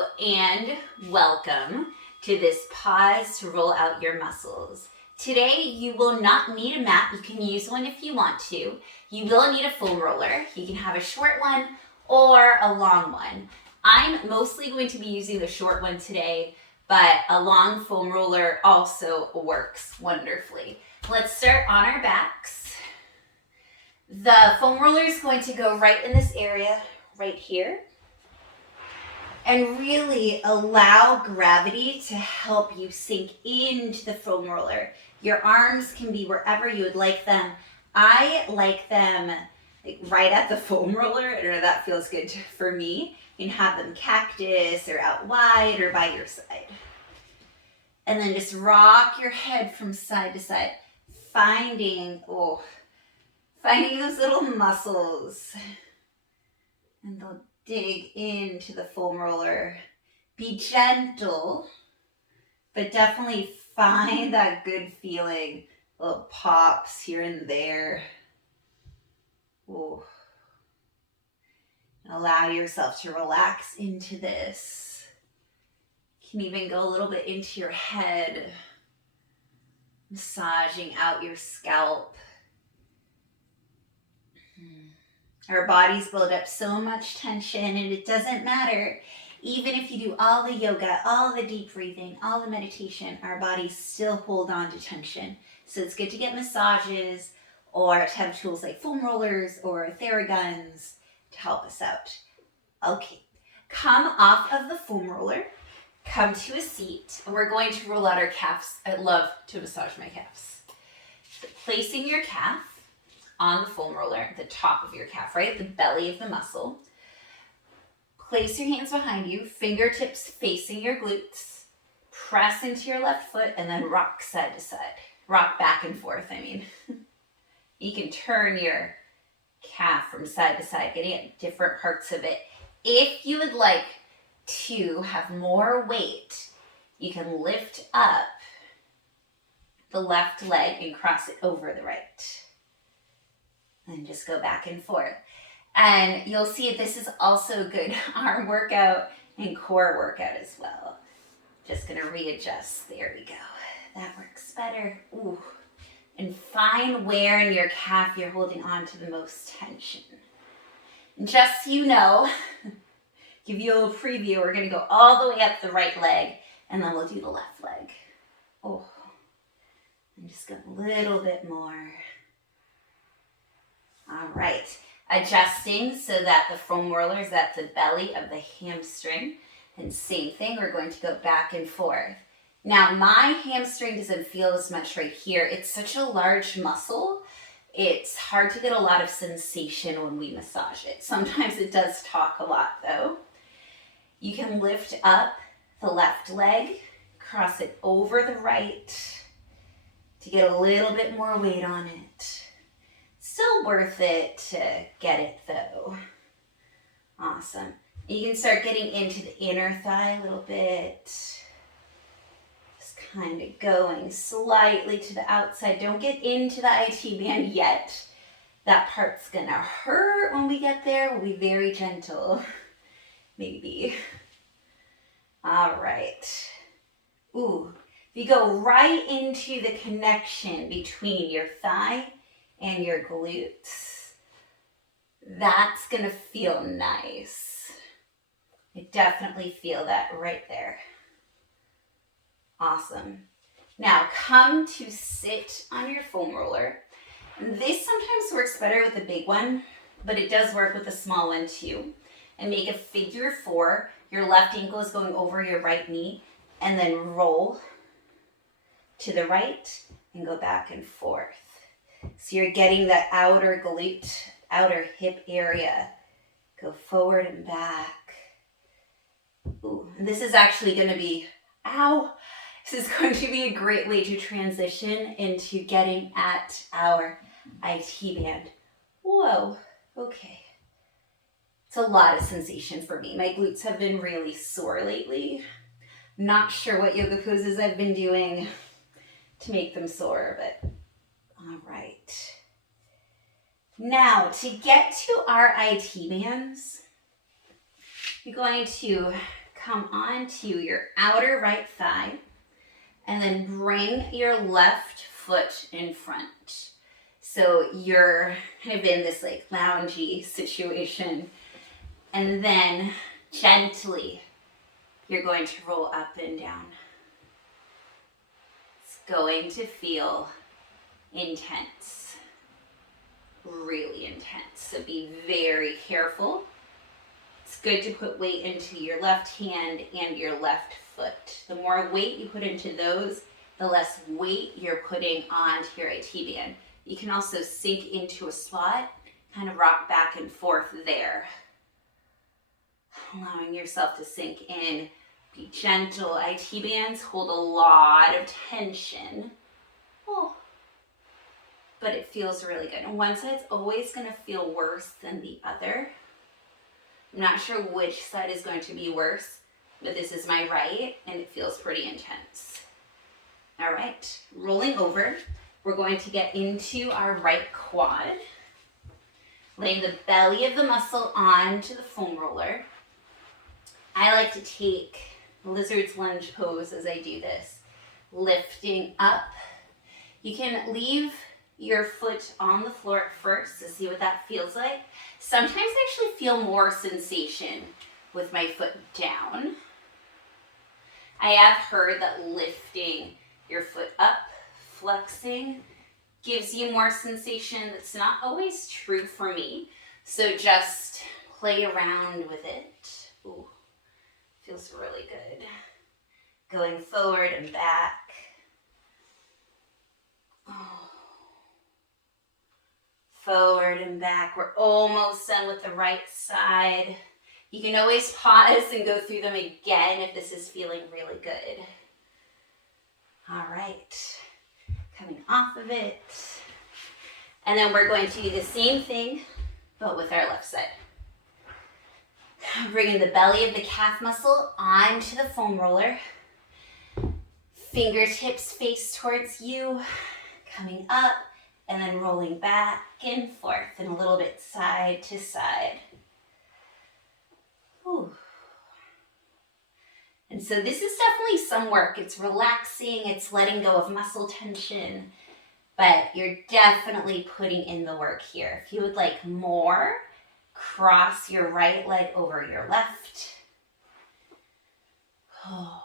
Hello and welcome to this pause to roll out your muscles. Today you will not need a mat. You can use one if you want to. You will need a foam roller. You can have a short one or a long one. I'm mostly going to be using the short one today, but a long foam roller also works wonderfully. Let's start on our backs. The foam roller is going to go right in this area right here. And really allow gravity to help you sink into the foam roller. Your arms can be wherever you would like them. I like them like right at the foam roller. I don't know, that feels good for me. You can have them cactus or out wide or by your side. And then just rock your head from side to side, finding those little muscles. And they'll dig into the foam roller. Be gentle, but definitely find that good feeling. Little pops here and there. Ooh. Allow yourself to relax into this. You can even go a little bit into your head, massaging out your scalp. Our bodies build up so much tension, and it doesn't matter. Even if you do all the yoga, all the deep breathing, all the meditation, our bodies still hold on to tension. So it's good to get massages or to have tools like foam rollers or Theraguns to help us out. Okay, come off of the foam roller, come to a seat, and we're going to roll out our calves. I love to massage my calves. So placing your calf on the foam roller, the top of your calf, right? The belly of the muscle. Place your hands behind you, fingertips facing your glutes. Press into your left foot and then rock side to side. Rock back and forth, I mean. You can turn your calf from side to side, getting at different parts of it. If you would like to have more weight, you can lift up the left leg and cross it over the right. And just go back and forth. And you'll see this is also a good arm workout and core workout as well. Just gonna readjust. There we go. That works better. Ooh. And find where in your calf you're holding on to the most tension. And just so you know, give you a little preview, we're gonna go all the way up the right leg and then we'll do the left leg. Oh, and just go a little bit more. All right, adjusting so that the foam roller is at the belly of the hamstring. And same thing, we're going to go back and forth. Now, my hamstring doesn't feel as much right here. It's such a large muscle. It's hard to get a lot of sensation when we massage it. Sometimes it does talk a lot though. You can lift up the left leg, cross it over the right to get a little bit more weight on it. Still worth it to get it though. Awesome. You can start getting into the inner thigh a little bit. Just kind of going slightly to the outside. Don't get into the IT band yet. That part's gonna hurt when we get there. We'll be very gentle. Maybe. All right. Ooh. If you go right into the connection between your thigh and your glutes, that's gonna feel nice. I definitely feel that right there. Awesome. Now come to sit on your foam roller. This sometimes works better with the big one, but it does work with the small one too. And make a figure 4. Your left ankle is going over your right knee, and then roll to the right and go back and forth. So you're getting that outer glute, outer hip area. Go forward and back. Ooh, and this is actually going to be, this is going to be a great way to transition into getting at our IT band. Whoa, okay. It's a lot of sensation for me. My glutes have been really sore lately. Not sure what yoga poses I've been doing to make them sore, but all right. Now, to get to our IT bands, you're going to come onto your outer right thigh and then bring your left foot in front. So you're kind of in this like loungy situation, and then gently you're going to roll up and down. It's going to feel intense, really intense. So be very careful. It's good to put weight into your left hand and your left foot. The more weight you put into those, the less weight you're putting onto your IT band. You can also sink into a spot, kind of rock back and forth there. Allowing yourself to sink in. Be gentle. IT bands hold a lot of tension. Oh. But it feels really good. And one side's always going to feel worse than the other. I'm not sure which side is going to be worse, but this is my right, and it feels pretty intense. All right, rolling over. We're going to get into our right quad. Laying the belly of the muscle onto the foam roller. I like to take lizard's lunge pose as I do this. Lifting up. You can leave your foot on the floor at first to see what that feels like. Sometimes I actually feel more sensation with my foot down. I have heard that lifting your foot up, flexing, gives you more sensation. That's not always true for me. So just play around with it. Ooh, feels really good. Going forward and back. Oh. Forward and back. We're almost done with the right side. You can always pause and go through them again if this is feeling really good. All right. Coming off of it. And then we're going to do the same thing, but with our left side. Bringing the belly of the calf muscle onto the foam roller. Fingertips face towards you. Coming up. And then rolling back and forth and a little bit side to side. Whew. And so this is definitely some work. It's relaxing, it's letting go of muscle tension, but you're definitely putting in the work here. If you would like more, cross your right leg over your left. Oh,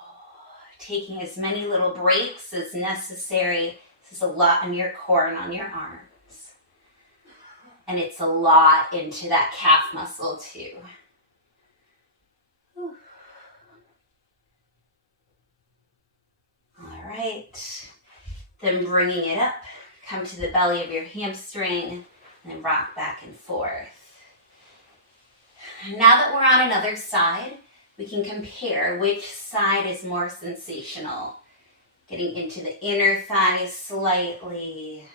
taking as many little breaks as necessary. This is a lot on your core and on your arms. And it's a lot into that calf muscle too. Whew. All right. Then bringing it up, come to the belly of your hamstring, and then rock back and forth. Now that we're on another side, we can compare which side is more sensational. Getting into the inner thighs slightly.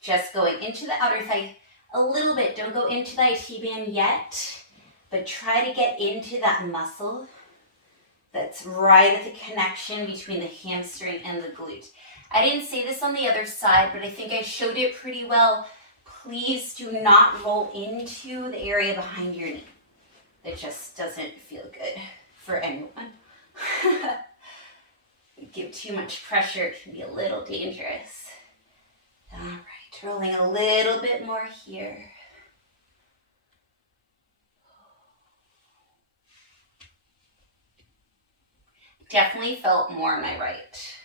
Just going into the outer thigh a little bit. Don't go into the IT band yet, but try to get into that muscle that's right at the connection between the hamstring and the glute. I didn't say this on the other side, but I think I showed it pretty well. Please do not roll into the area behind your knee. It just doesn't feel good for anyone. Give too much pressure, it can be a little dangerous. All right, rolling a little bit more here. Definitely felt more on my right.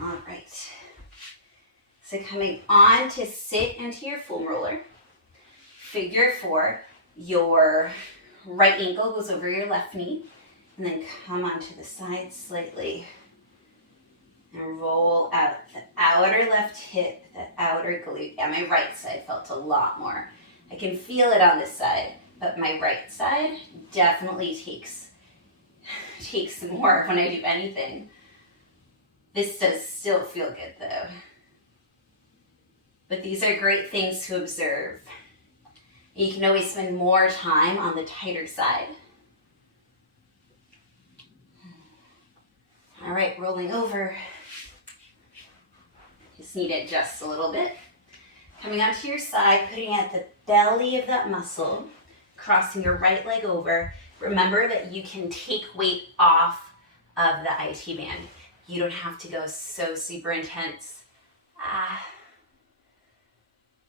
All right. So coming on to sit into your foam roller. Figure 4, your right ankle goes over your left knee. And then come onto the side slightly and roll out the outer left hip, the outer glute. Yeah, my right side felt a lot more. I can feel it on this side, but my right side definitely takes more when I do anything. This does still feel good though. But these are great things to observe. You can always spend more time on the tighter side. All right, rolling over. Just need to adjust a little bit. Coming onto your side, putting at the belly of that muscle, crossing your right leg over. Remember that you can take weight off of the IT band. You don't have to go so super intense.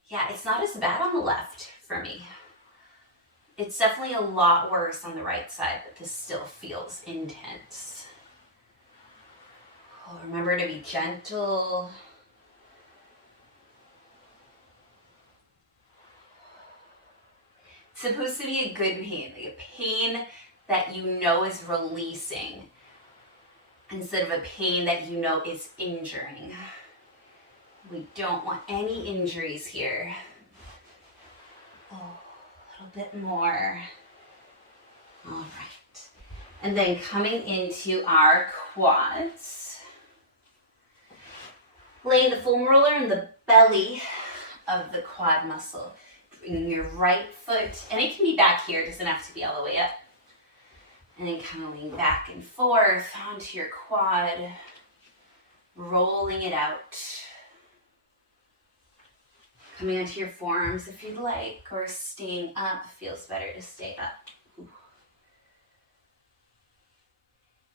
Yeah, it's not as bad on the left for me. It's definitely a lot worse on the right side, but this still feels intense. Oh, remember to be gentle. It's supposed to be a good pain, like a pain that you know is releasing instead of a pain that you know is injuring. We don't want any injuries here. Oh, a little bit more. All right. And then coming into our quads. Laying the foam roller in the belly of the quad muscle. Bringing your right foot, and it can be back here, it doesn't have to be all the way up. And then kind of lean back and forth onto your quad, rolling it out. Coming onto your forearms if you'd like, or staying up. Feels better to stay up. Ooh.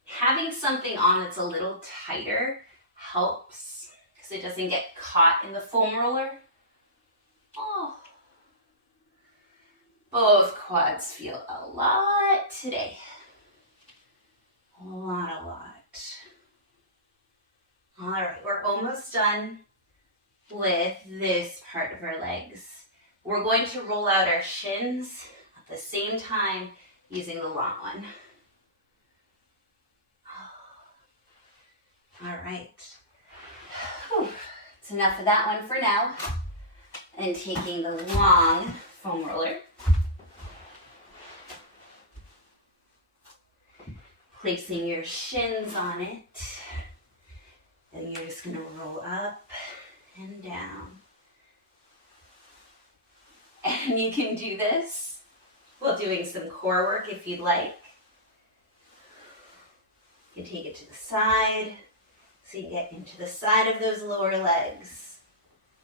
Having something on that's a little tighter helps because it doesn't get caught in the foam roller. Oh. Both quads feel a lot today. A lot. All right, we're almost done with this part of our legs. We're going to roll out our shins at the same time using the long one. All right. Whew. That's enough of that one for now. And taking the long foam roller. Placing your shins on it. Then you're just going to roll up and down. And you can do this while doing some core work if you'd like. You can take it to the side so you get into the side of those lower legs.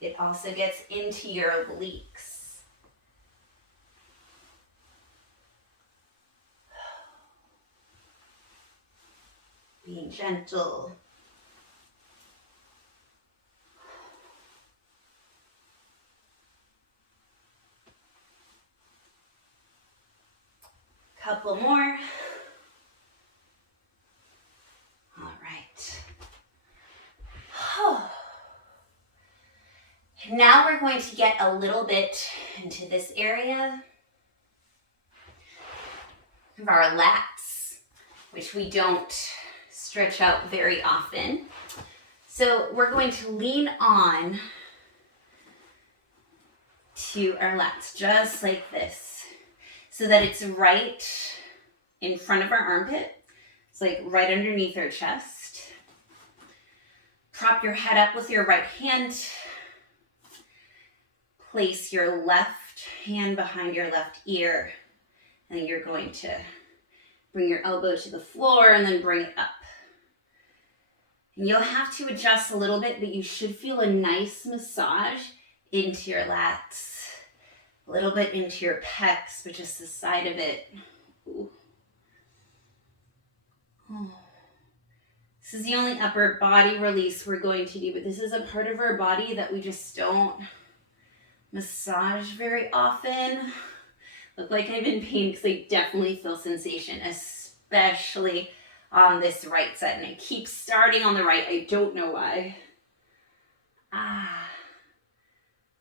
It also gets into your obliques. Being gentle. Couple more. All right. Oh. Now we're going to get a little bit into this area of our lats, which we don't stretch out very often. So we're going to lean on to our lats, just like this, so that it's right in front of our armpit. It's like right underneath our chest. Prop your head up with your right hand. Place your left hand behind your left ear. And then you're going to bring your elbow to the floor and then bring it up. And you'll have to adjust a little bit, but you should feel a nice massage into your lats. A little bit into your pecs, but just the side of it. Ooh. Oh. This is the only upper body release we're going to do, but this is a part of our body that we just don't massage very often. Look like I'm in pain because I definitely feel sensation, especially on this right side. And I keep starting on the right. I don't know why.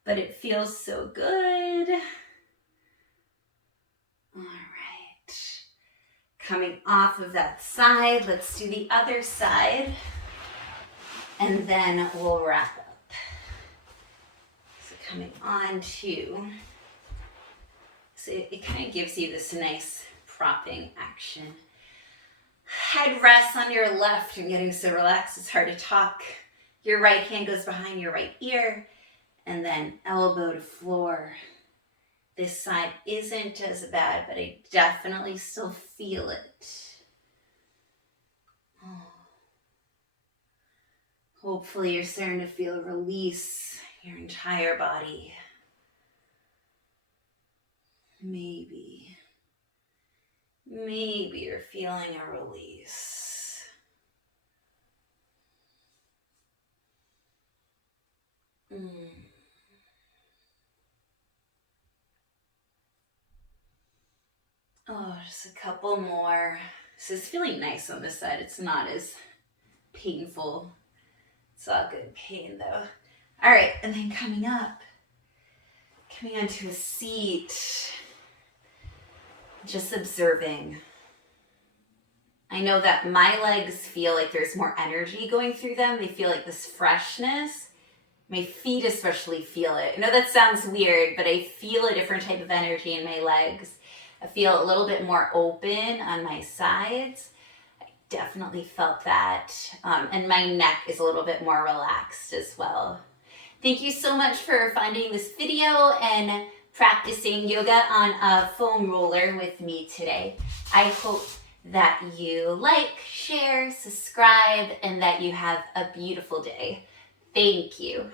But it feels so good. All right. Coming off of that side, let's do the other side. And then we'll wrap up. So coming on to, so it kind of gives you this nice propping action. Head rests on your left. You're getting so relaxed, it's hard to talk. Your right hand goes behind your right ear, and then elbow to floor. This side isn't as bad, but I definitely still feel it. Oh. Hopefully you're starting to feel release your entire body. maybe you're feeling a release. Oh, just a couple more. This is feeling nice on this side. It's not as painful. It's all good pain though. All right, and then coming onto a seat, just observing. I know that my legs feel like there's more energy going through them. They feel like this freshness. My feet especially feel it. I know that sounds weird, but I feel a different type of energy in my legs. I feel a little bit more open on my sides. I definitely felt that. And my neck is a little bit more relaxed as well. Thank you so much for finding this video and practicing yoga on a foam roller with me today. I hope that you like, share, subscribe, and that you have a beautiful day. Thank you.